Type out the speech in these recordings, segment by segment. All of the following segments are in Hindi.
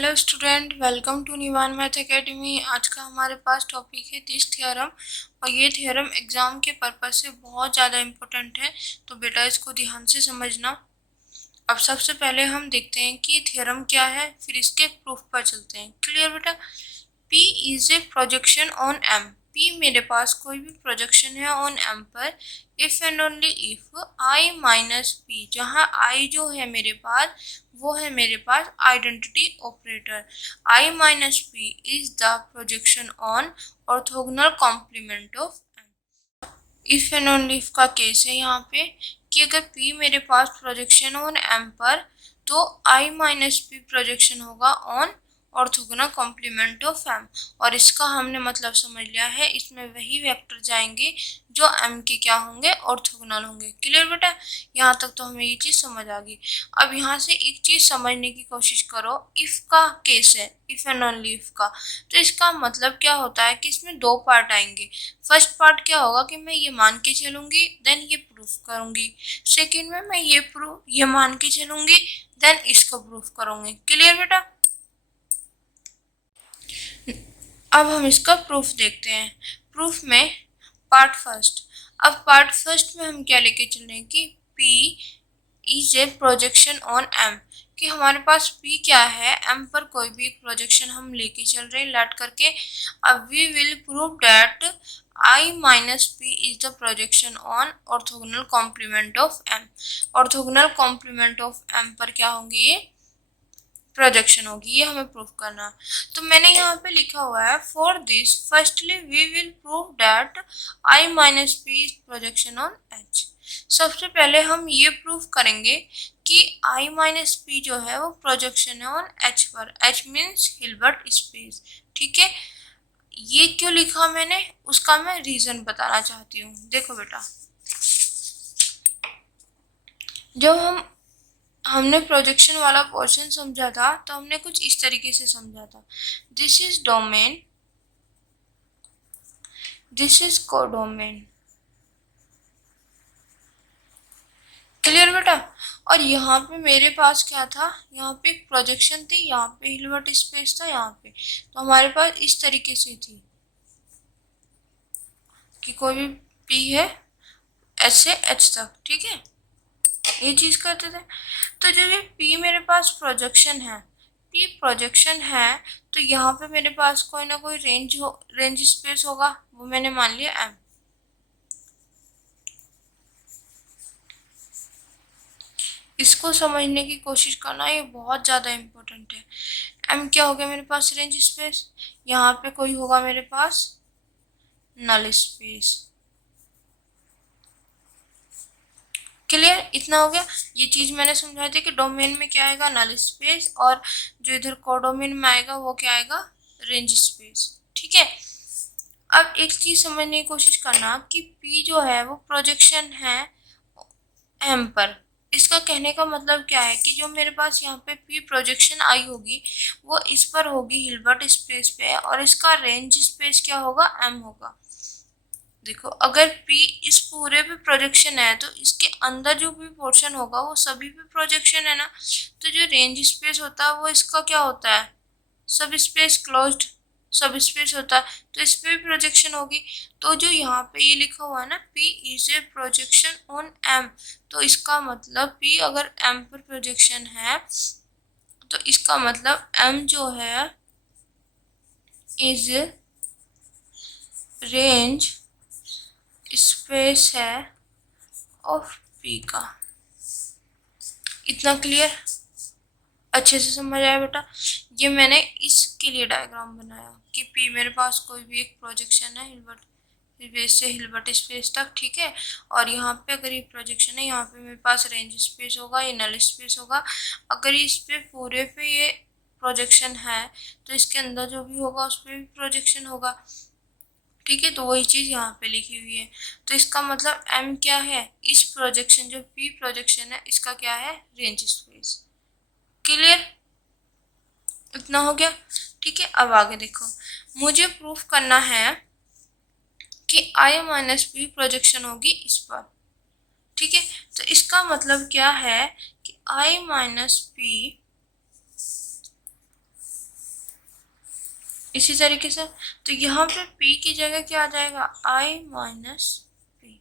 Hello student, welcome to Nivan math academy. आज का हमारे पास टॉपिक है दिस थ्योरम, और ये थ्योरम एग्जाम के पर्पज से बहुत ज़्यादा इम्पोर्टेंट है, तो बेटा इसको ध्यान से समझना। अब सबसे पहले हम देखते हैं कि ये थ्योरम क्या है, फिर इसके प्रूफ पर चलते हैं। क्लियर बेटा? P is a projection on M। P मेरे पास कोई भी प्रोजेक्शन है ऑन M पर, if and only if I minus P, जहाँ I जो है मेरे पास वो है मेरे पास identity operator. I minus P is the projection on orthogonal complement of M। If and only if का केस है यहाँ पे कि अगर P मेरे पास प्रोजेक्शन ऑन M पर, तो I माइनस P प्रोजेक्शन होगा on orthogonal complement of M। और इसका हमने मतलब समझ लिया है, इसमें वही वेक्टर जाएंगे जो M के क्या होंगे, ऑर्थोगोनल होंगे। क्लियर बेटा? यहाँ तक तो हमें ये चीज़ समझ आ गई। अब यहाँ से एक चीज़ समझने की कोशिश करो। इफ़ का केस है, इफ़ एंड ओनली इफ़ का, तो इसका मतलब क्या होता है कि इसमें दो पार्ट आएंगे। फर्स्ट पार्ट क्या होगा कि मैं ये मान के चलूंगी, देन ये प्रूफ करूंगी। सेकेंड में मैं ये मान के चलूंगी, देन इसको प्रूफ करूंगी। क्लियर बेटा? अब हम इसका प्रूफ देखते हैं। प्रूफ में पार्ट फर्स्ट। अब पार्ट फर्स्ट में हम क्या लेके चल रहे हैं कि P is a projection on M, कि हमारे पास P क्या है, M पर कोई भी एक प्रोजेक्शन हम लेके चल रहे हैं लट करके। अब we will prove that I minus P is the projection on orthogonal complement of M। Orthogonal complement of M पर क्या होंगे, ये प्रोजेक्शन होगी, ये हमें प्रूफ करना है। तो मैंने यहाँ पे लिखा हुआ है, for this firstly we will prove that I minus P is projection on H। सबसे पहले हम ये प्रूफ करेंगे कि I माइनस पी जो है वो प्रोजेक्शन है ऑन H पर। H means Hilbert space. ठीक है, ये क्यों लिखा मैंने, उसका मैं रीजन बताना चाहती हूँ। देखो बेटा, जब हमने प्रोजेक्शन वाला पोर्शन समझा था तो हमने कुछ इस तरीके से समझा था, this is domain, this is codomain. Clear बेटा? और यहाँ पे मेरे पास क्या था, यहाँ पे एक प्रोजेक्शन थी, यहाँ पे हिल्बर्ट स्पेस था, यहाँ पे तो हमारे पास इस तरीके से थी कि कोई भी P है S से H तक। ठीक है, ये चीज करते थे। तो जो ये P मेरे पास प्रोजेक्शन है, P प्रोजेक्शन है, तो यहाँ पे मेरे पास कोई ना कोई रेंज स्पेस होगा, वो मैंने मान लिया M। इसको समझने की कोशिश करना, ये बहुत ज़्यादा इम्पोर्टेंट है। M क्या हो गया मेरे पास, रेंज स्पेस। यहाँ पे कोई होगा मेरे पास नल स्पेस। क्लियर? इतना हो गया। ये चीज मैंने समझाई थी कि डोमेन में क्या आएगा, नल स्पेस, और जो इधर कोडोमेन में आएगा वो क्या आएगा, रेंज स्पेस। ठीक है, अब एक चीज समझने की कोशिश करना कि P जो है वो प्रोजेक्शन है M पर। इसका कहने का मतलब क्या है कि जो मेरे पास यहाँ पे P प्रोजेक्शन आई होगी वो इस पर होगी, हिल्बर्ट स्पेस पे, और इसका रेंज स्पेस क्या होगा, M होगा। देखो, अगर P इस पूरे पे प्रोजेक्शन है तो इसके अंदर जो भी पोर्शन होगा वो सभी पे प्रोजेक्शन है ना, तो जो रेंज स्पेस होता है वो इसका क्या होता है, सब स्पेस क्लोज्ड सब स्पेस होता है, तो इस पे भी प्रोजेक्शन होगी। तो जो यहाँ पे ये लिखा हुआ है ना, P is a projection on M, तो इसका मतलब P अगर M पर प्रोजेक्शन है तो इसका मतलब M जो है इज रेंज स्पेस है ऑफ P का। इतना क्लियर? अच्छे से समझ आया बेटा? ये मैंने इसके लिए डायग्राम बनाया कि P मेरे पास कोई भी एक प्रोजेक्शन है हिल्बर्ट स्पेस से हिल्बर्ट स्पेस तक। ठीक है, और यहाँ पे अगर ये प्रोजेक्शन है, यहाँ पे मेरे पास रेंज स्पेस होगा, ये नल स्पेस होगा। अगर इस पे पूरे पे ये प्रोजेक्शन है तो इसके अंदर जो भी होगा उस पर भी प्रोजेक्शन होगा। ठीक है, तो वही चीज यहाँ पे लिखी हुई है। तो इसका मतलब M क्या है, इस प्रोजेक्शन जो P प्रोजेक्शन है इसका क्या है, रेंज स्पेस। क्लियर? इतना हो गया। ठीक है, अब आगे देखो, मुझे प्रूफ करना है कि I माइनस पी प्रोजेक्शन होगी इस पर। ठीक है, तो इसका मतलब क्या है कि I माइनस पी इसी तरीके से तो यहाँ पे p की जगह क्या आ जाएगा, i माइनस p।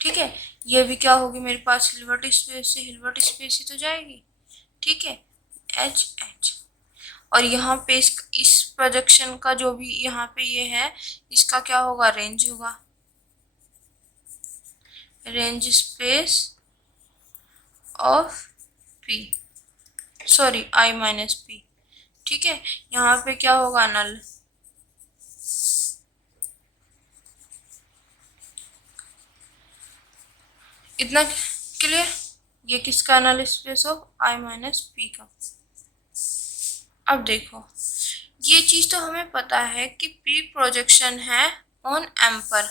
ठीक है, ये भी क्या होगी मेरे पास, हिल्बर्ट स्पेस से हिल्बर्ट स्पेस ही तो जाएगी। ठीक है, एच एच। और यहाँ पे इस प्रोजेक्शन का जो भी यहाँ पे ये है, इसका क्या होगा, रेंज होगा, range space of p, sorry i minus p। ठीक है, यहाँ पे क्या होगा, नल। इतना क्लियर। ये किसका null space of i minus p का। अब देखो, ये चीज तो हमें पता है कि p प्रोजेक्शन है ऑन m पर।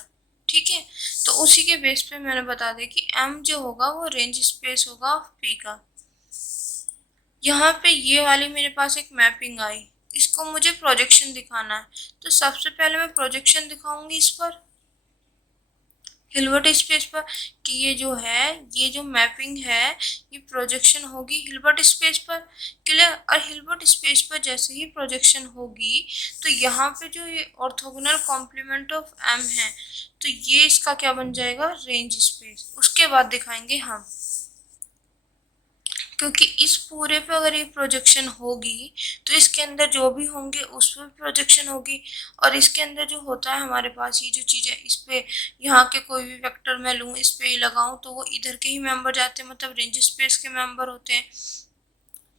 ठीक है, तो उसी के बेस पे मैंने बता दिया कि m जो होगा वो रेंज स्पेस होगा ऑफ p का। यहाँ पे ये वाली मेरे पास एक मैपिंग आई, इसको मुझे प्रोजेक्शन दिखाना है, तो सबसे पहले मैं प्रोजेक्शन दिखाऊंगी इस पर, हिल्बर्ट स्पेस पर, कि ये जो है, ये जो मैपिंग है, ये प्रोजेक्शन होगी हिल्बर्ट स्पेस पर। क्लियर। और हिल्बर्ट स्पेस पर जैसे ही प्रोजेक्शन होगी, तो यहाँ पे जो ये ऑर्थोगोनल कॉम्प्लीमेंट ऑफ एम है, तो ये इसका क्या बन जाएगा, रेंज स्पेस। उसके बाद दिखाएंगे हम, क्योंकि इस पूरे पे अगर ये प्रोजेक्शन होगी, तो इसके अंदर जो भी होंगे उस पर प्रोजेक्शन होगी। और इसके अंदर जो होता है हमारे पास, ये जो चीज़ है, इस पे यहाँ के कोई भी वेक्टर मैं लूँ, इस पे ही लगाऊं, तो वो इधर के ही मेंबर जाते हैं, मतलब रेंज स्पेस के मेंबर होते हैं।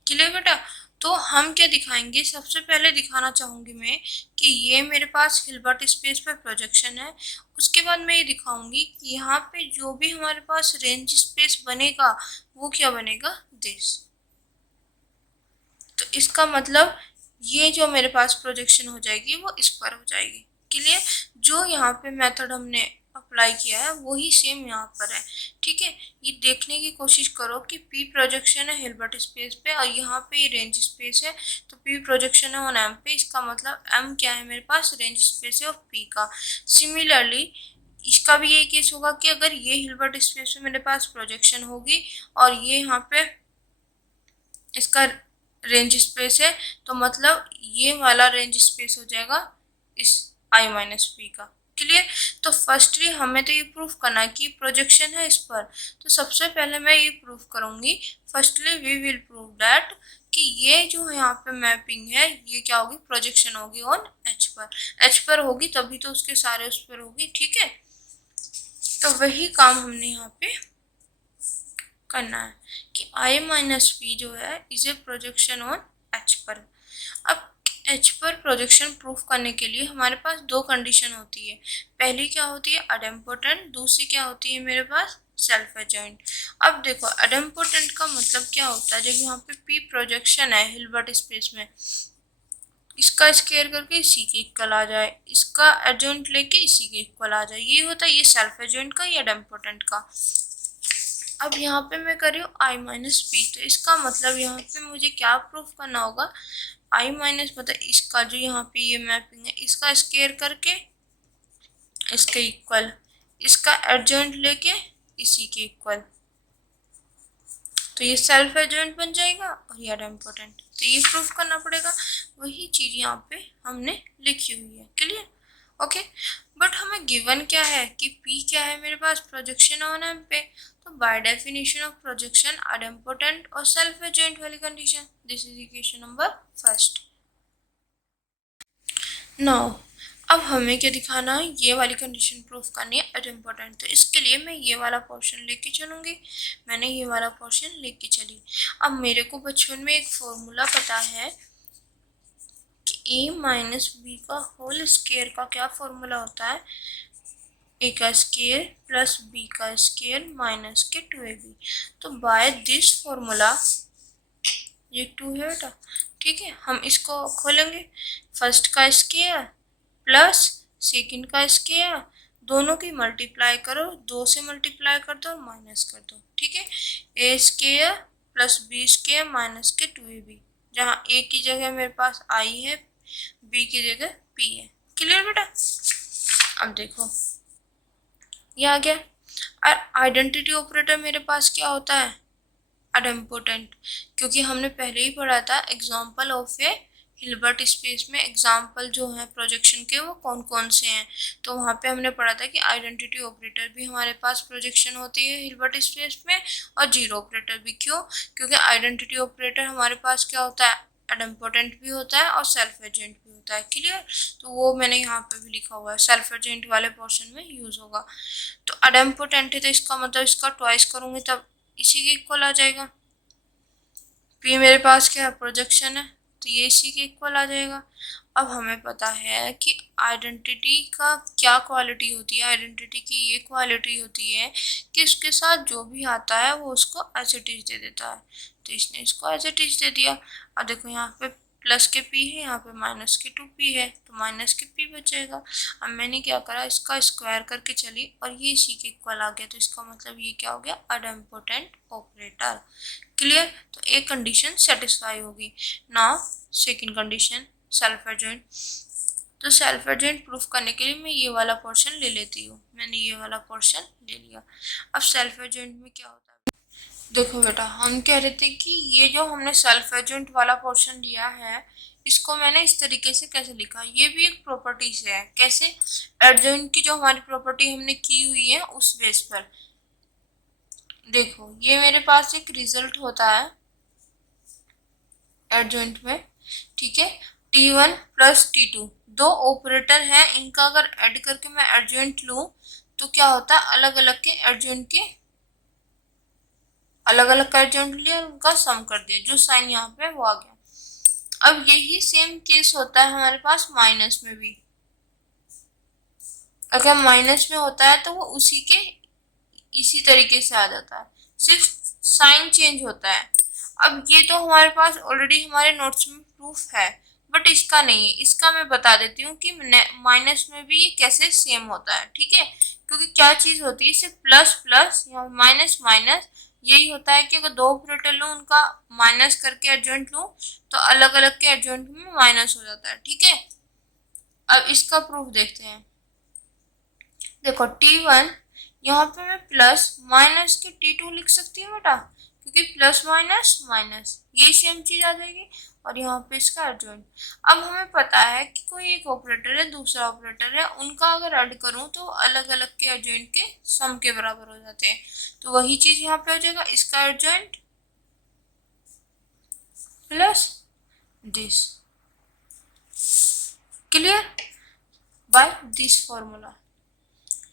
क्लियर बेटा। तो हम क्या दिखाएंगे, सबसे पहले दिखाना चाहूंगी मैं कि ये मेरे पास हिल्बर्ट स्पेस पर प्रोजेक्शन है। उसके बाद मैं ये दिखाऊंगी कि यहाँ पे जो भी हमारे पास रेंज स्पेस बनेगा, वो क्या बनेगा, दिस। तो इसका मतलब ये जो मेरे पास प्रोजेक्शन हो जाएगी वो इस पर हो जाएगी। क्लियर। जो यहाँ पे मेथड हमने अप्लाई किया है वही सेम यहाँ पर है। ठीक है, ये देखने की कोशिश करो कि p प्रोजेक्शन है हिल्बर्ट स्पेस पे और यहाँ पे ये रेंज स्पेस है, तो p प्रोजेक्शन है ऑन m पे, इसका मतलब m क्या है मेरे पास, रेंज स्पेस है ऑफ p का। सिमिलरली इसका भी यही केस होगा कि अगर ये हिल्बर्ट स्पेस में मेरे पास प्रोजेक्शन होगी और ये यहाँ पे इसका रेंज स्पेस है, तो मतलब ये वाला रेंज स्पेस हो जाएगा इस i माइनस पी का। क्लियर। तो फर्स्टली हमें तो ये प्रूफ करना है कि प्रोजेक्शन है इस पर, तो सबसे पहले मैं ये प्रूफ करूंगी। Firstly we will prove that कि ये जो यहाँ पे मैपिंग है, ये क्या होगी, प्रोजेक्शन होगी ऑन एच पर। एच पर होगी तभी तो उसके सारे उस पर होगी। ठीक है, तो वही काम हमने यहाँ पे करना है कि i माइनस पी जो है is a projection on h पर। अब h पर प्रोजेक्शन प्रूफ करने के लिए हमारे पास दो कंडीशन होती है। पहली क्या होती है, अडेम्पोटेंट, दूसरी क्या होती है मेरे पास, सेल्फ एडजॉइंट। अब देखो अडेम्पोटेंट का मतलब क्या होता है, जब यहाँ पे p प्रोजेक्शन है हिल्बर्ट स्पेस में, इसका स्क्वायर करके इसी के इक्वल आ जाए, इसका एडजॉइंट लेके इसी के इक्वल आ जाए, ये होता है ये सेल्फ एडजॉइंट का, ये अडेम्पोटेंट का। अब यहाँ पे मैं कर रही हूँ i माइनस पी, तो इसका मतलब यहाँ पे मुझे क्या प्रूफ करना होगा, i माइनस मतलब इसका जो यहाँ पे ये मैपिंग है, इसका स्क्वायर करके इसके इक्वल, इसका एडजॉइंट लेके इसी के इक्वल, तो ये सेल्फ एडजॉइंट बन जाएगा और ये इम्पोर्टेंट। तो ये प्रूफ करना पड़ेगा, वही चीज यहाँ पे हमने लिखी हुई है। क्लियर। ओके, बट हमें गिवन क्या है कि p क्या है मेरे पास, प्रोजेक्शन ऑन m पे, तो बाय डेफिनेशन ऑफ प्रोजेक्शन अडेम्पोटेंट और सेल्फ एडजॉइंट वाली condition, this is equation number first. Now अब हमें क्या दिखाना है, ये वाली कंडीशन प्रूफ करनी है अडेम्पोटेंट, तो इसके लिए मैं ये वाला पोर्शन लेके चलूंगी। मैंने ये वाला पोर्शन लेके चली। अब मेरे को बचपन में एक फॉर्मूला पता है a माइनस बी का होल स्क्वायर का क्या फॉर्मूला होता है, a का स्क्वायर प्लस b का स्क्वायर माइनस के 2ab। तो बाय दिस फॉर्मूला, ये 2 है बेटा, ठीक है, हम इसको खोलेंगे, फर्स्ट का स्क्वायर प्लस सेकंड का स्क्वायर, दोनों की मल्टीप्लाई करो, 2 से मल्टीप्लाई कर दो और माइनस कर दो। ठीक है, a square plus b square minus के 2ab, जहाँ a की जगह मेरे पास i है, b की जगह p है। क्लियर बेटा। अब देखो ये आ गया। और आइडेंटिटी ऑपरेटर मेरे पास क्या होता है, अडेम्पोटेंट, क्योंकि हमने पहले ही पढ़ा था example of A Hilbert space में एग्जाम्पल जो है प्रोजेक्शन के वो कौन कौन से हैं। तो वहाँ पे हमने पढ़ा था कि आइडेंटिटी ऑपरेटर भी हमारे पास प्रोजेक्शन होती है हिल्बर्ट स्पेस में, और जीरो ऑपरेटर भी। क्यों? क्योंकि आइडेंटिटी ऑपरेटर हमारे पास क्या होता है, एडम्पोटेंट भी होता है और सेल्फ एजेंट भी होता है। क्लियर? तो वो मैंने यहाँ पे भी लिखा हुआ है, सेल्फ एजेंट वाले पोर्शन में यूज होगा। तो एडम्पोटेंट है तो इसका मतलब इसका ट्वाइस करूंगी तब इसी के इक्वल आ जाएगा। पी मेरे पास क्या है, प्रोजेक्शन है, तो ये इसी के इक्वल आ जाएगा। अब हमें पता है कि आइडेंटिटी का क्या क्वालिटी होती है। आइडेंटिटी की ये क्वालिटी होती है कि इसके साथ जो भी आता है वो उसको एज इट इज दे देता है। तो इसने इसको एज इट इज दे दिया। अब देखो यहाँ पे प्लस के पी है, यहाँ पे माइनस के टू पी है, तो माइनस के पी बचेगा। अब मैंने क्या करा, इसका स्क्वायर करके चली और ये इसी के इक्वल आ गया। तो इसका मतलब ये क्या हो गया, अडम्पोटेंट ऑपरेटर। क्लियर? तो एक कंडीशन सेटिस्फाई होगी। Now second condition, self agent. तो सेल्फ एजेंट प्रूफ करने के लिए मैं ये वाला पोर्शन ले लेती हूँ। मैंने ये वाला पोर्शन ले लिया। अब सेल्फ एजेंट में क्या होता है, देखो बेटा, हम कह रहे थे कि ये जो हमने सेल्फ एजेंट वाला पोर्शन लिया है इसको मैंने इस तरीके से कैसे लिखा, ये भी एक प्रॉपर्टी से है। कैसे? एडजेंट की जो हमारी प्रॉपर्टी हमने की हुई है उस बेस पर। देखो ये मेरे पास एक रिजल्ट होता है एडजेंट में, ठीक है। T1 प्लस T2 दो ऑपरेटर हैं, इनका अगर ऐड करके मैं एडजेंट लूं तो क्या होता है, अलग अलग के एडजेंट के अलग अलग का एडजेंट लिया और उनका सम कर दिया, जो साइन यहाँ पे वो आ गया। अब यही सेम केस होता है हमारे पास माइनस में भी। अगर माइनस में होता है तो वो उसी के इसी तरीके से आ जाता है, सिर्फ साइन चेंज होता है। अब ये तो हमारे पास ऑलरेडी हमारे नोट्स में प्रूफ है, बट इसका नहीं है। इसका मैं बता देती हूँ कि माइनस में भी ये कैसे सेम होता है, ठीक है। क्योंकि क्या चीज होती है, इससे प्लस प्लस या माइनस माइनस यही होता है कि अगर दो ऑपरेटर लूँ उनका माइनस करके एडजॉइंट लूँ तो अलग अलग के एडजॉइंट में माइनस हो जाता है, ठीक है। अब इसका प्रूफ देखते हैं। देखो T1 यहाँ पे मैं प्लस माइनस के T2 लिख सकती हूँ बेटा, क्योंकि प्लस माइनस माइनस यही सेम चीज आ जाएगी। और यहाँ पे इसका एडजॉइंट। अब हमें पता है कि कोई एक ऑपरेटर है दूसरा ऑपरेटर है, उनका अगर ऐड करूँ तो अलग अलग के एडजॉइंट के सम के बराबर हो जाते हैं। तो वही चीज यहाँ पे हो जाएगा, इसका adjoint plus this. Clear? By this formula.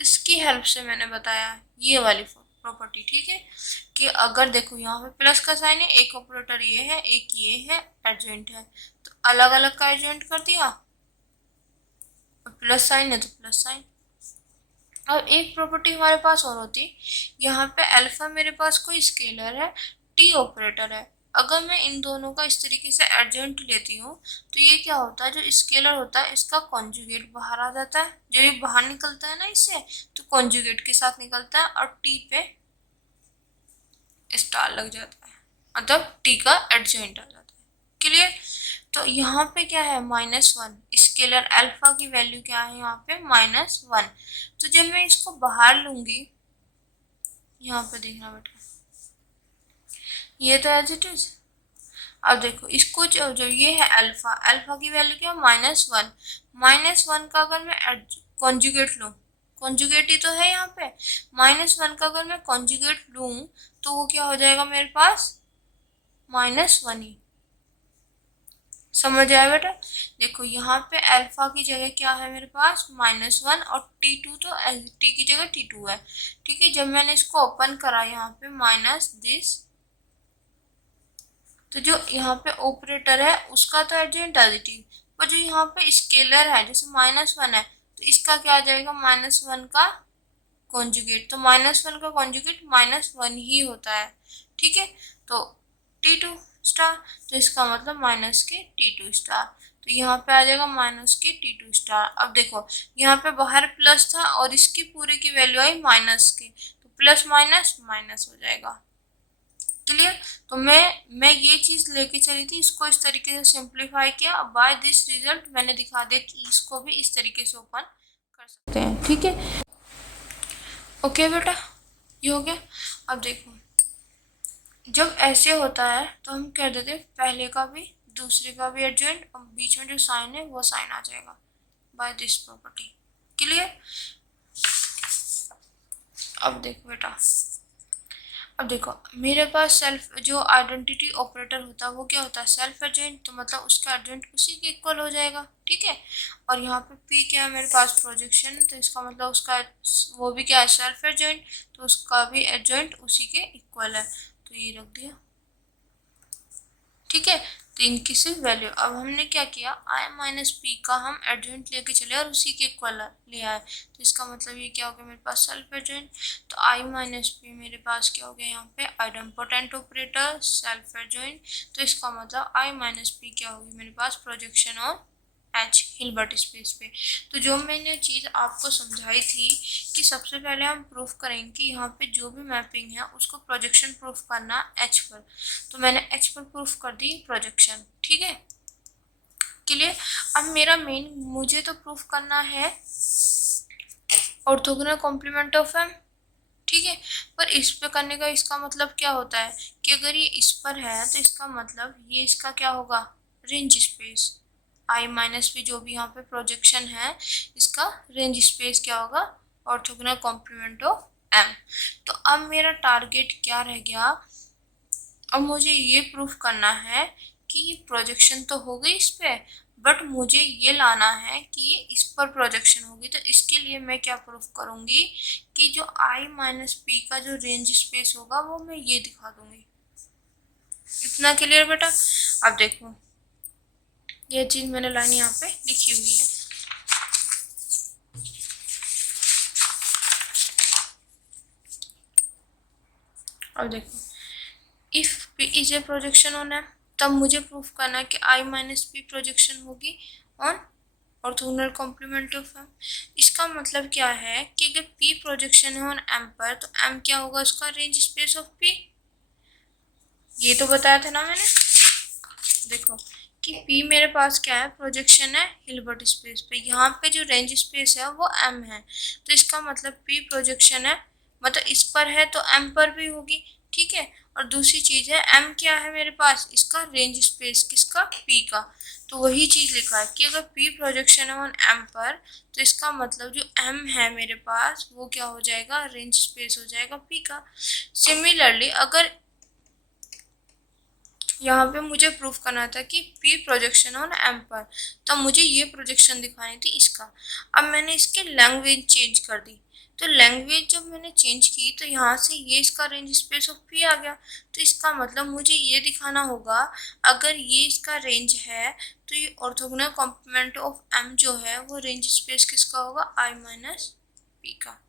इसकी हेल्प से मैंने बताया ये वाली प्रॉपर्टी, ठीक है। कि अगर देखो यहाँ पे प्लस का साइन है, एक ऑपरेटर ये है एक ये है, एडजॉइंट है, तो अलग अलग का एडजॉइंट कर दिया, और प्लस साइन है तो प्लस साइन। अब एक प्रॉपर्टी हमारे पास और होती है, यहाँ पे अल्फा मेरे पास कोई स्केलर है, टी ऑपरेटर है। अगर मैं इन दोनों का इस तरीके से एडजॉइंट लेती हूँ तो ये क्या होता है, जो स्केलर होता है इसका कॉन्जुगेट बाहर आ जाता है। जब ये बाहर निकलता है ना इससे, तो कॉन्जुगेट के साथ निकलता है और टी पे स्टार लग जाता है, मतलब टी का एडजॉइंट आ जाता है। क्लियर? तो यहाँ पे क्या है, -1। स्केलर अल्फा की वैल्यू क्या है यहाँ पे, -1। तो जब मैं इसको बाहर लूंगी, यहाँ पे देखना बेटा, ये तो एज इट इज। अब देखो इसको जो ये है अल्फा, अल्फा की वैल्यू क्या है, -1। -1 का अगर मैं कॉन्जुगेट लूँ, कॉन्जुगेट ही तो है यहाँ पे, -1 का अगर मैं कॉन्जुगेट लूँ तो वो क्या हो जाएगा मेरे पास, -1 ही। समझ आया बेटा? देखो यहाँ पे अल्फा की जगह क्या है मेरे पास, -1, और T2 तो टी की जगह T2 है, ठीक है। जब मैंने इसको ओपन करा यहाँ पे माइनस दिस, तो जो यहाँ पे ऑपरेटर है उसका तो एडजेंट एडिटिव, पर जो यहाँ पे स्केलर है जैसे -1 है तो इसका क्या आ जाएगा, -1 का कॉन्जुगेट। तो -1 का कॉन्जुगेट -1 ही होता है, ठीक है। तो T2 स्टार, तो इसका मतलब माइनस के T2 स्टार, तो यहाँ पे आ जाएगा माइनस के T2 स्टार। अब देखो यहाँ पे बाहर प्लस था और इसकी पूरे की वैल्यू आई माइनस की, तो प्लस माइनस माइनस हो जाएगा। क्लियर? तो मैं ये चीज लेके चली थी, इसको इस तरीके से सिंप्लीफाई किया। बाय दिस रिजल्ट मैंने दिखा दिया कि इसको भी इस तरीके से ओपन कर सकते हैं, ठीक है। ओके बेटा, ये हो गया। अब देखो जब ऐसे होता है तो हम कह देते पहले का भी दूसरे का भी एडजॉइंट, और बीच में जो साइन है वो साइन आ जाएगा बाय दिस प्रॉपर्टी। क्लियर? अब देखो बेटा, अब देखो मेरे पास सेल्फ जो आइडेंटिटी ऑपरेटर होता है वो क्या होता है, सेल्फ एडजॉइंट, तो मतलब उसका एडजॉइंट उसी के इक्वल हो जाएगा। ठीक है, और यहाँ पे पी क्या है मेरे पास, प्रोजेक्शन, तो इसका मतलब उसका वो भी क्या है, सेल्फ एडजॉइंट, तो उसका भी एडजॉइंट उसी के इक्वल है, तो ये रख दिया। ठीक है, तो इनकी सिर्फ वैल्यू, अब हमने क्या किया, आई माइनस पी का हम एडजॉइंट लेके चले और उसी के इक्वल ले आए, तो इसका मतलब ये क्या हो गया मेरे पास, सेल्फ एडजॉइंट। तो आई माइनस पी मेरे पास क्या हो गया यहाँ पे, आइडेम्पोटेंट ऑपरेटर, सेल्फ एडजॉइंट, तो इसका मतलब आई माइनस पी क्या होगी मेरे पास, projection on H Hilbert space पे। तो जो मैंने चीज़ आपको समझाई थी कि सबसे पहले हम प्रूफ करेंगे कि यहाँ पे जो भी मैपिंग है उसको प्रोजेक्शन प्रूफ करना एच पर, तो मैंने एच पर प्रूफ कर दी प्रोजेक्शन। ठीक है, क्लियर? अब मेरा मेन, मुझे तो प्रूफ करना है ऑर्थोगोनल कॉम्प्लीमेंट ऑफ एम। ठीक है, पर इस पे करने का इसका मतलब क्या होता है कि अगर ये इस पर है तो इसका मतलब ये इसका क्या होगा, रेंज स्पेस, आई माइनस पी जो भी यहाँ पे प्रोजेक्शन है इसका रेंज स्पेस क्या होगा, ऑर्थोगोनल कॉम्प्लीमेंट ऑफ एम। तो अब मेरा टारगेट क्या रह गया, अब मुझे ये प्रूफ करना है कि ये प्रोजेक्शन तो हो गई इस पे, बट मुझे ये लाना है कि ये इस पर प्रोजेक्शन होगी, तो इसके लिए मैं क्या प्रूफ करूंगी कि जो आई माइनस पी का जो रेंज स्पेस होगा वो मैं ये दिखा दूंगी। इतना क्लियर बेटा? अब देखो ये चीज मैंने लाइन यहाँ पे लिखी हुई है, अब देखो if P is a projection on M, तब मुझे प्रूफ करना है कि आई माइनस पी प्रोजेक्शन होगी on orthogonal complement of M. इसका मतलब क्या है कि अगर पी प्रोजेक्शन है ऑन एम पर तो एम क्या होगा, उसका रेंज स्पेस ऑफ पी, ये तो बताया था ना मैंने। देखो कि पी मेरे पास क्या है, प्रोजेक्शन है हिल्बर्ट स्पेस पे, यहाँ पे जो रेंज स्पेस है वो एम है, तो इसका मतलब पी प्रोजेक्शन है, मतलब इस पर है तो एम पर भी होगी। ठीक है, और दूसरी चीज है एम क्या है मेरे पास, इसका रेंज स्पेस, किसका, पी का, तो वही चीज लिखा है कि अगर पी प्रोजेक्शन है ऑन एम पर तो इसका मतलब जो एम है मेरे पास वो क्या हो जाएगा, रेंज स्पेस हो जाएगा पी का। सिमिलरली अगर यहाँ पे मुझे प्रूफ करना था कि पी प्रोजेक्शन ऑन एम पर, तो मुझे ये प्रोजेक्शन दिखानी थी इसका। अब मैंने इसकी लैंग्वेज चेंज कर दी, तो लैंग्वेज जब मैंने चेंज की तो यहाँ से ये इसका रेंज स्पेस ऑफ पी आ गया, तो इसका मतलब मुझे ये दिखाना होगा अगर ये इसका रेंज है तो ये ऑर्थोगोनल कॉम्प्लीमेंट ऑफ एम जो है वो रेंज स्पेस किसका होगा, आई माइनस पी का।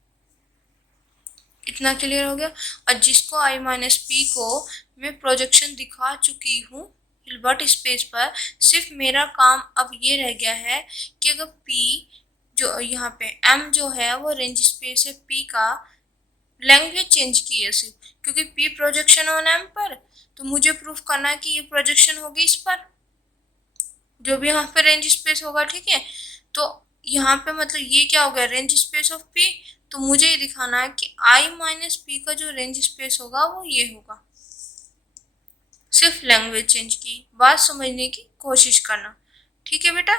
इतना क्लियर हो गया? और जिसको आई माइनस पी को मैं प्रोजेक्शन दिखा चुकी हूँ हिल्बर्ट स्पेस पर, सिर्फ मेरा काम अब ये रह गया है कि अगर पी जो यहाँ पे एम जो है वो रेंज स्पेस है पी का, लैंग्वेज चेंज की है सिर्फ, क्योंकि पी प्रोजेक्शन ऑन एम पर, तो मुझे प्रूफ करना है कि ये प्रोजेक्शन होगी इस पर, जो भी यहाँ पे रेंज स्पेस होगा। ठीक है, तो यहाँ पे मतलब ये क्या हो गया, रेंज स्पेस ऑफ पी, तो मुझे ये दिखाना है कि आई माइनस पी का जो रेंज स्पेस होगा वो ये होगा। सिर्फ लैंग्वेज चेंज की, बात समझने की कोशिश करना। ठीक है बेटा,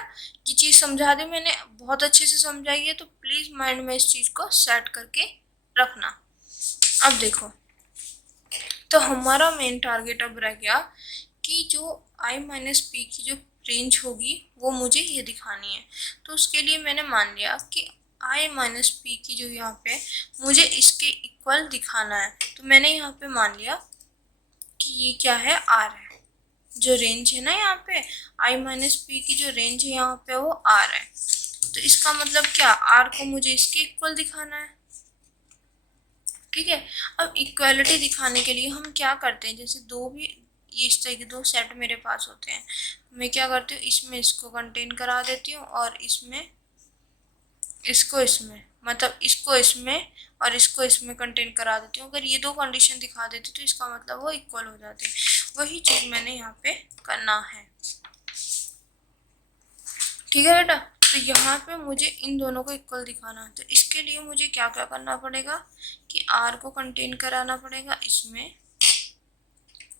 ये चीज़ समझा दी मैंने, बहुत अच्छे से समझाई है, तो प्लीज़ माइंड में इस चीज़ को सेट करके रखना। अब देखो, तो हमारा मेन टारगेट अब रह गया कि जो आई माइनस पी की जो रेंज होगी वो मुझे ये दिखानी है, तो उसके लिए मैंने मान लिया कि आई माइनस पी की जो यहाँ पे मुझे इसके इक्वल दिखाना है, तो मैंने यहाँ पे मान लिया कि ये क्या है, आर है, जो रेंज है ना यहाँ पे आई माइनस पी की जो रेंज है यहाँ पे वो आर है, तो इसका मतलब क्या, आर को मुझे इसके इक्वल दिखाना है। ठीक है, अब इक्वालिटी दिखाने के लिए हम क्या करते हैं, जैसे दो भी ये इस तरह के दो सेट मेरे पास होते हैं, मैं क्या करती हूँ, इसमें इसको कंटेन करा देती हूँ और इसमें इसको इसमें, मतलब इसको इसमें और इसको इसमें कंटेन करा देती हूँ। अगर ये दो कंडीशन दिखा देती तो इसका मतलब वो इक्वल हो जाते हैं, वही चीज़ मैंने यहाँ पे करना है। ठीक है बेटा, तो यहाँ पे मुझे इन दोनों को इक्वल दिखाना है, तो इसके लिए मुझे क्या क्या करना पड़ेगा कि आर को कंटेन कराना पड़ेगा इसमें,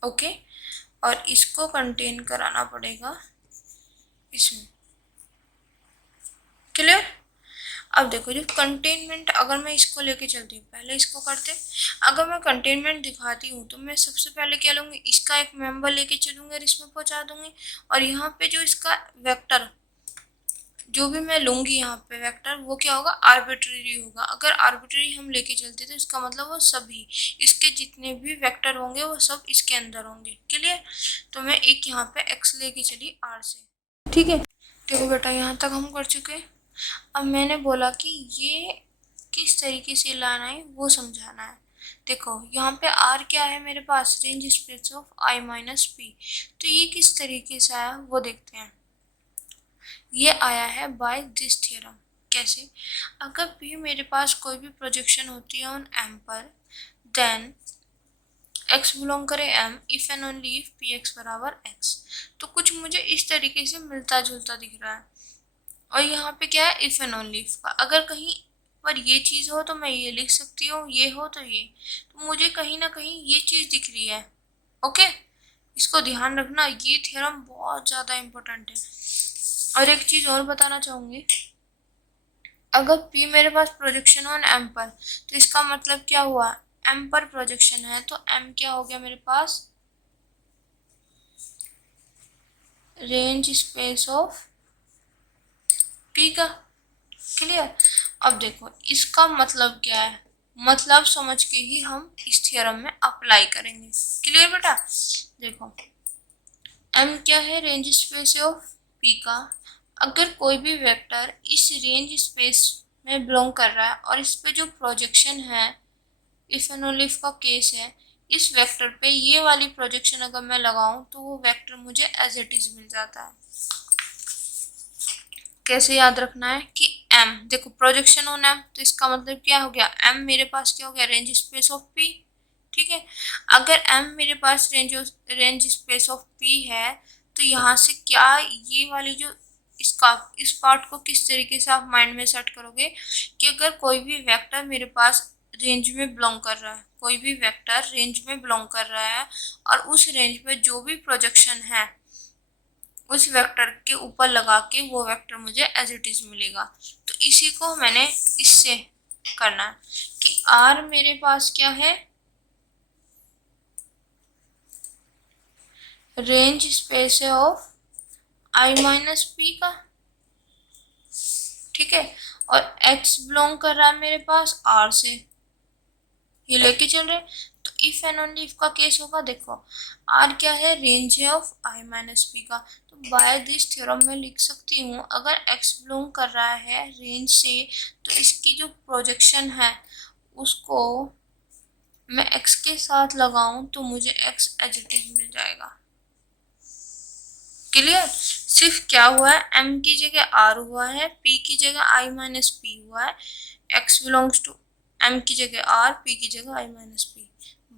ओके, और इसको कंटेन कराना पड़ेगा इसमें। क्लियर? अब देखो जो कंटेनमेंट, अगर मैं इसको लेके चलती हूँ, पहले इसको करते, अगर मैं कंटेनमेंट दिखाती हूँ तो मैं सबसे पहले क्या लूँगी, इसका एक मेंबर लेके चलूँगी और इसमें पहुँचा दूंगी। और यहाँ पे जो इसका वेक्टर जो भी मैं लूँगी यहाँ पे वेक्टर, वो क्या होगा, आर्बिट्रेरी होगा। अगर आर्बिट्रेरी हम लेके चलते तो इसका मतलब वो सभी इसके जितने भी वेक्टर होंगे वो सब इसके अंदर होंगे। क्लियर? तो मैं एक यहाँ पे एक्स लेके चली आर से। ठीक है, देखो बेटा यहाँ तक हम कर चुके हैं। अब मैंने बोला कि ये किस तरीके से लाना है वो समझाना है। देखो यहाँ पे आर क्या है मेरे पास, range space of I minus P. तो ये किस तरीके से आया वो देखते हैं। ये आया है बाय दिस थ्योरम। कैसे? अगर भी मेरे पास कोई भी प्रोजेक्शन होती है ऑन एम पर, देन x बिलोंग करे m if and only if P x बराबर x। तो कुछ मुझे इस तरीके से मिलता जुलता दिख रहा है। और यहाँ पे क्या है, इफ एंड ओनली इफ का। अगर कहीं पर ये चीज़ हो तो मैं ये लिख सकती हूँ, ये हो तो ये। तो मुझे कहीं ना कहीं ये चीज़ दिख रही है। ओके, इसको ध्यान रखना, ये थ्योरम बहुत ज़्यादा इम्पोर्टेंट है। और एक चीज़ और बताना चाहूँगी, अगर P मेरे पास प्रोजेक्शन ऑन M पर, तो इसका मतलब क्या हुआ, M पर प्रोजेक्शन है तो M क्या हो गया मेरे पास, रेंज स्पेस ऑफ P का। क्लियर? अब देखो इसका मतलब क्या है, मतलब समझ के ही हम इस थ्योरम में अप्लाई करेंगे। क्लियर बेटा? देखो M क्या है, रेंज स्पेस ऑफ P का। अगर कोई भी वेक्टर इस रेंज स्पेस में बिलोंग कर रहा है और इस पे जो प्रोजेक्शन है, इफ एंड ओनली इफ का केस है, इस वेक्टर पे ये वाली प्रोजेक्शन अगर मैं लगाऊं तो वो वेक्टर मुझे एज इट इज मिल जाता है। कैसे याद रखना है कि m, देखो प्रोजेक्शन ऑन m, तो इसका मतलब क्या हो गया, m मेरे पास क्या हो गया, रेंज स्पेस ऑफ p। ठीक है, अगर m मेरे पास रेंज स्पेस ऑफ p है, तो यहाँ से क्या ये वाली जो इसका इस पार्ट को किस तरीके से आप माइंड में सेट करोगे कि अगर कोई भी वेक्टर मेरे पास रेंज में बिलोंग कर रहा है, कोई भी वेक्टर रेंज में बिलोंग कर रहा है और उस रेंज पे जो भी प्रोजेक्शन है उस वेक्टर के ऊपर लगा के वो वेक्टर मुझे एज इट इज मिलेगा। तो इसी को मैंने इससे करना है कि आर मेरे पास क्या है, रेंज स्पेस है ऑफ आई माइनस पी का। ठीक है, और एक्स बिलोंग कर रहा है मेरे पास आर से, ये लेके चल रहे। तो इफ एंड ओनली इफ का केस होगा, देखो आर क्या है, रेंज है ऑफ आई माइनस पी का। तो बाय दिस थ्योरम में लिख सकती हूँ, अगर एक्स बिलोंग कर रहा है रेंज से तो इसकी जो प्रोजेक्शन है उसको मैं एक्स के साथ लगाऊं तो मुझे एक्स एज इट इज मिल जाएगा। क्लियर? सिर्फ क्या हुआ है, m की जगह r हुआ है, p की जगह i माइनस पी हुआ है, x बिलोंग्स टू m की जगह r, p की जगह i minus P.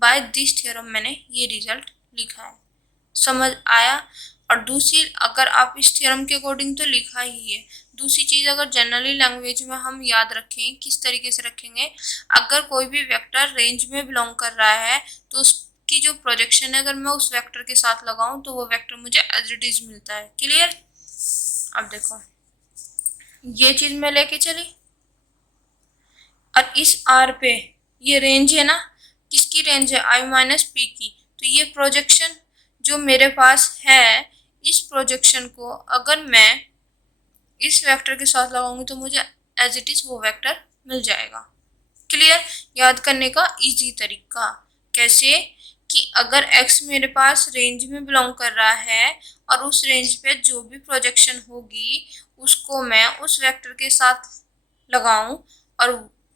By this theorem मैंने ये रिजल्ट लिखा है। समझ आया? और दूसरी, अगर आप इस थ्योरम के अकॉर्डिंग तो लिखा ही है, दूसरी चीज अगर जनरली लैंग्वेज में हम याद रखें, किस तरीके से रखेंगे, अगर कोई भी वेक्टर रेंज में बिलोंग कर रहा है तो की जो प्रोजेक्शन है अगर मैं उस वेक्टर के साथ लगाऊं तो वो वेक्टर मुझे एज इट इज मिलता है। क्लियर? अब देखो ये चीज मैं लेके चली और इस आर पे ये रेंज है ना, किसकी रेंज है, आई माइनस पी की। तो ये प्रोजेक्शन जो मेरे पास है, इस प्रोजेक्शन को अगर मैं इस वेक्टर के साथ लगाऊंगी तो मुझे एज इट इज वो वेक्टर मिल जाएगा। क्लियर? याद करने का इजी तरीका कैसे, कि अगर x मेरे पास रेंज में बिलोंग कर रहा है और उस रेंज पे जो भी प्रोजेक्शन होगी उसको मैं उस वेक्टर के साथ लगाऊं और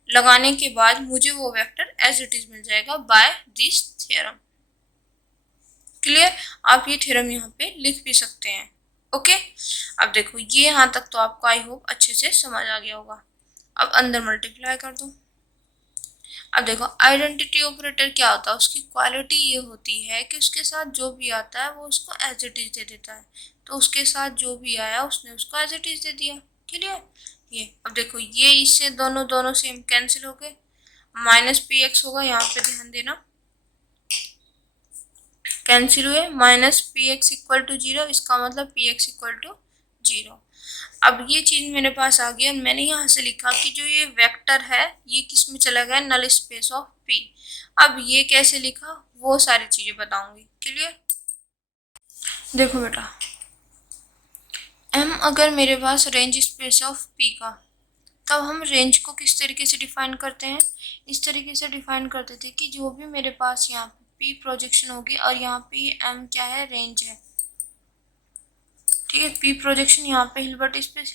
लगाने के बाद मुझे वो वेक्टर एज इट इज मिल जाएगा बाय दिस थ्योरम। क्लियर? आप ये थ्योरम यहाँ पे लिख भी सकते हैं। ओके, अब देखो ये यहाँ तक तो आपको आई होप अच्छे से समझ आ गया होगा। अब अंदर मल्टीप्लाई कर दो। अब देखो आइडेंटिटी ऑपरेटर क्या होता है, उसकी क्वालिटी ये होती है कि उसके साथ जो भी आता है वो उसको एज इट इज दे देता है। तो उसके साथ जो भी आया उसने उसको एज इट इज दे दिया। क्लियर? ये अब देखो ये इससे दोनों दोनों सेम कैंसिल हो गए, माइनस पी एक्स होगा, यहाँ पे ध्यान देना कैंसिल हुए, minus P x equal to 0, इसका मतलब पी एक्स इक्वल टू 0। अब ये चीज मेरे पास आ गई और मैंने यहाँ से लिखा कि जो ये वेक्टर है ये किस में चला गया, नल स्पेस ऑफ पी। अब ये कैसे लिखा वो सारी चीजें बताऊंगी। क्लियर? देखो बेटा, एम अगर मेरे पास रेंज स्पेस ऑफ पी का, तब हम रेंज को किस तरीके से डिफाइन करते हैं, इस तरीके से डिफाइन करते थे कि जो भी मेरे पास यहाँ पे पी प्रोजेक्शन होगी और यहाँ पे एम क्या है, रेंज है। ठीक है, पी प्रोजेक्शन यहाँ पे हिल्बर्ट स्पेस।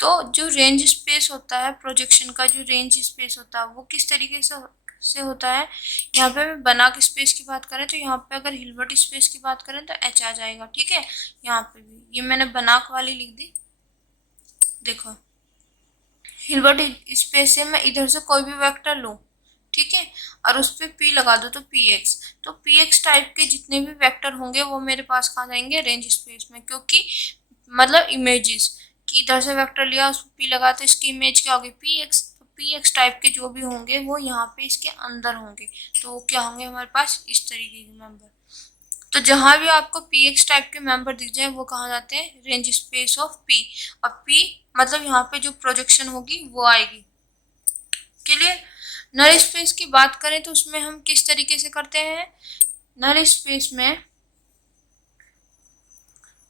तो जो रेंज स्पेस होता है प्रोजेक्शन का, जो रेंज स्पेस होता है वो किस तरीके से होता है। यहाँ पे मैं बनाक स्पेस की बात करें तो यहाँ पे अगर हिल्बर्ट स्पेस की बात करें तो एच आ जाएगा। ठीक है, यहाँ पे भी ये मैंने बनाक वाली लिख दी। देखो, हिल्बर्ट स्पेस से मैं इधर से कोई भी वेक्टर लूँ, ठीक है, और उस पर पी लगा दो तो पी एक्स, तो पी एक्स टाइप के जितने भी वेक्टर होंगे वो मेरे पास कहाँ जाएंगे, रेंज स्पेस में। क्योंकि मतलब इमेजेस कि इधर से वेक्टर लिया उस पर पी लगा तो इसकी इमेज क्या होगी, पी एक्स। तो पी एक्स टाइप के जो भी होंगे वो यहाँ पे इसके अंदर होंगे, तो वो क्या होंगे हमारे पास, इस तरीके के मेंबर। तो जहां भी आपको पी एक्स टाइप के मेंबर दिख जाए वो कहाँ जाते हैं, रेंज स्पेस ऑफ पी। और पी मतलब यहाँ पे जो प्रोजेक्शन होगी वो आएगी। क्लियर? नल स्पेस की बात करें तो उसमें हम किस तरीके से करते हैं, नल स्पेस में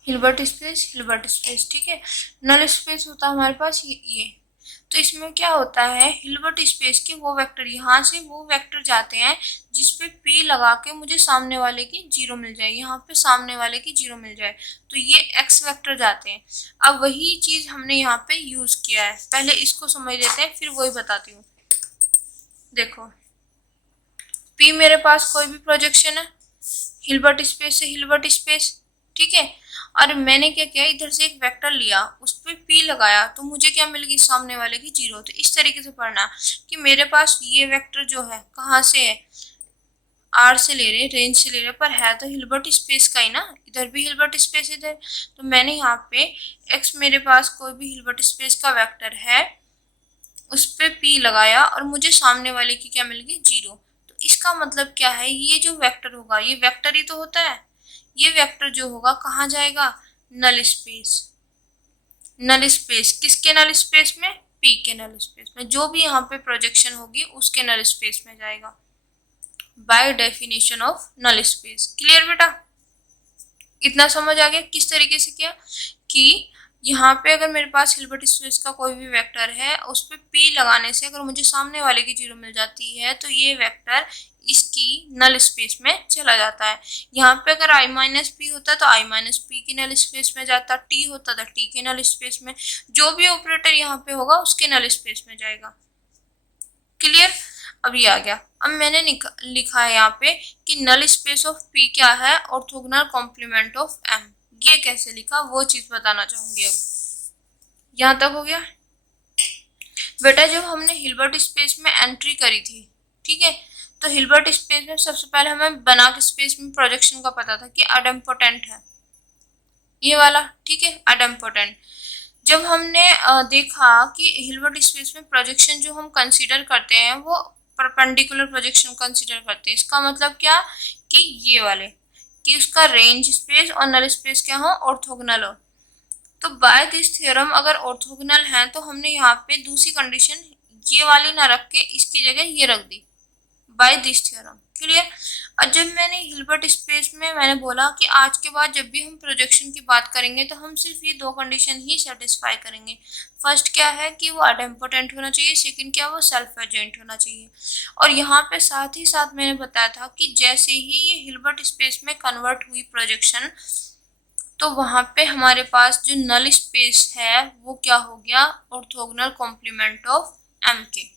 हिल्बर्ट स्पेस। ठीक है, नल स्पेस होता है हमारे पास ये। तो इसमें क्या होता है, हिल्बर्ट स्पेस के वो वेक्टर यहाँ से वो वेक्टर जाते हैं जिसपे पी लगा के मुझे सामने वाले की 0 मिल जाए, यहाँ पे सामने वाले की 0 मिल जाए, तो ये एक्स वेक्टर जाते हैं। अब वही चीज हमने यहाँ पे यूज किया है, पहले इसको समझ लेते हैं फिर वही बताती हूँ। देखो, पी मेरे पास कोई भी प्रोजेक्शन है हिल्बर्ट स्पेस से हिल्बर्ट स्पेस, ठीक है, और मैंने क्या किया, इधर से एक वेक्टर लिया उस पर पी लगाया तो मुझे क्या मिल गई, सामने वाले की 0। तो इस तरीके से पढ़ना कि मेरे पास ये वेक्टर जो है कहाँ से है, आर से ले रहे, रेंज से ले रहे, पर है तो हिल्बर्ट स्पेस का ही ना, इधर भी हिल्बर्ट स्पेस इधर। तो मैंने यहाँ पे एक्स मेरे पास कोई भी हिल्बर्ट स्पेस का वेक्टर है उस पर पी लगाया और मुझे सामने वाले की क्या मिल गई, 0। तो इसका मतलब क्या है, ये जो वेक्टर होगा ये वेक्टर ही तो होता है, ये वेक्टर जो होगा कहाँ जाएगा, नल स्पेस। नल स्पेस किसके नल स्पेस में, पी के नल स्पेस में। जो भी यहाँ पे प्रोजेक्शन होगी उसके नल स्पेस में जाएगा, by definition of null space. Clear बेटा? इतना समझ आ गया किस तरीके से किया, कि यहाँ पे अगर मेरे पास हिल्बर्ट स्पेस का कोई भी वेक्टर है उस पर पी लगाने से अगर मुझे सामने वाले की 0 मिल जाती है तो ये वेक्टर इसकी नल स्पेस में चला जाता है। यहाँ पे अगर i माइनस पी होता तो i माइनस पी की नल स्पेस में जाता, t होता तो t के नल स्पेस में, जो भी ऑपरेटर यहाँ पे होगा उसके नल स्पेस में जाएगा। क्लियर? अब ये आ गया। अब मैंने लिखा है यहाँ पे कि नल स्पेस ऑफ पी क्या है, ऑर्थोगोनल कॉम्प्लीमेंट ऑफ एम। ये कैसे लिखा वो चीज बताना चाहूंगी। अब यहाँ तक हो गया बेटा। जब हमने हिल्बर्ट स्पेस में एंट्री करी थी, ठीक है, तो हिल्बर्ट स्पेस में सबसे पहले हमें बनाक स्पेस में प्रोजेक्शन का पता था कि आइडेम्पोटेंट है ये वाला, ठीक है, आइडेम्पोटेंट। जब हमने देखा कि हिल्बर्ट स्पेस में प्रोजेक्शन जो हम कंसीडर करते हैं वो परपेंडिकुलर प्रोजेक्शन कंसीडर करते हैं। इसका मतलब क्या, कि ये वाले, कि उसका रेंज स्पेस और नल स्पेस क्या हो, ऑर्थोगोनल हो। तो बाय दिस थ्योरम अगर ऑर्थोगोनल है तो हमने यहाँ पे दूसरी कंडीशन ये वाली ना रख के इसकी जगह ये रख दी, बाय दिस थ्योरम। क्लियर? और जब मैंने हिल्बर्ट स्पेस में मैंने बोला कि आज के बाद जब भी हम प्रोजेक्शन की बात करेंगे तो हम सिर्फ ये दो कंडीशन ही सेटिस्फाई करेंगे। फर्स्ट क्या है कि वो आइडेम्पोटेंट होना चाहिए, सेकंड क्या वो सेल्फ एडजेंट होना चाहिए। और यहाँ पे साथ ही साथ मैंने बताया था कि जैसे ही ये हिल्बर्ट स्पेस में कन्वर्ट हुई प्रोजेक्शन तो वहां पे हमारे पास जो नल स्पेस है वो क्या हो गया, ऑर्थोगोनल कॉम्प्लीमेंट ऑफ एम के।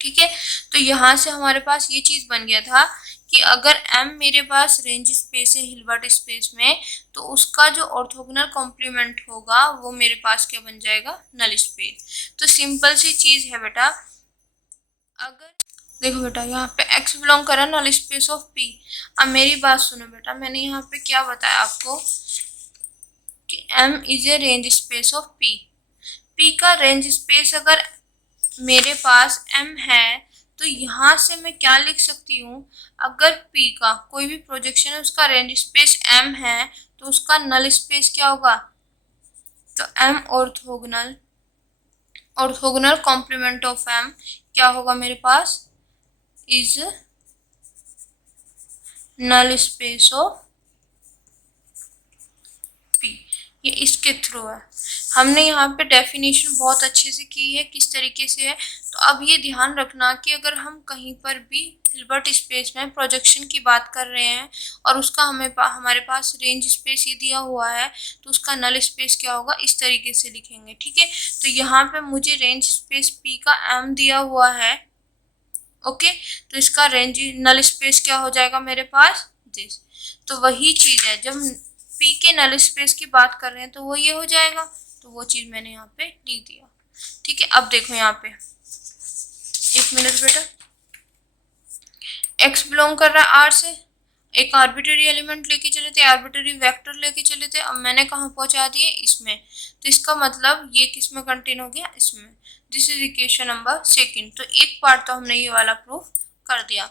ठीक है, तो यहाँ से हमारे पास ये चीज बन गया था कि अगर m मेरे पास रेंज स्पेस है हिल्बर्ट स्पेस में तो उसका जो ऑर्थोगोनल कॉम्प्लीमेंट होगा वो मेरे पास क्या बन जाएगा, नल स्पेस। तो सिंपल सी चीज है बेटा। अगर देखो बेटा यहाँ पे x बिलोंग कर रहा है नल स्पेस ऑफ p। अब मेरी बात सुनो बेटा, मैंने यहाँ पे क्या बताया आपको कि m is a range space of p। p का रेंज स्पेस अगर मेरे पास m है तो यहाँ से मैं क्या लिख सकती हूँ, अगर P का कोई भी प्रोजेक्शन है उसका रेंज स्पेस M है तो उसका नल स्पेस क्या होगा, तो M orthogonal, orthogonal complement of M क्या होगा मेरे पास, is null space of P। ये इसके थ्रू है। हमने यहाँ पे डेफिनेशन बहुत अच्छे से की है किस तरीके से है। तो अब ये ध्यान रखना कि अगर हम कहीं पर भी हिल्बर्ट स्पेस में प्रोजेक्शन की बात कर रहे हैं और उसका हमारे पास रेंज स्पेस ये दिया हुआ है तो उसका नल स्पेस क्या होगा, इस तरीके से लिखेंगे। ठीक है, तो यहाँ पे मुझे रेंज स्पेस P का M दिया हुआ है। ओके, तो इसका रेंज नल स्पेस क्या हो जाएगा मेरे पास, दिस। तो वही चीज है, जब P के नल स्पेस की बात कर रहे हैं तो वो ये हो जाएगा, तो वो चीज मैंने यहाँ पे लिख दिया। ठीक है, अब देखो यहाँ पे, एक मिनट बेटा, x बिलोंग कर रहा है R से, एक आर्बिटरी एलिमेंट लेके चले थे, आर्बिटरी वेक्टर लेके चले थे, अब मैंने कहाँ पहुंचा दिए, इसमें। तो इसका मतलब ये किस में कंटेन हो गया, इसमें। This is equation number second. तो एक पार्ट तो हमने ये वाला प्रूफ कर दिया।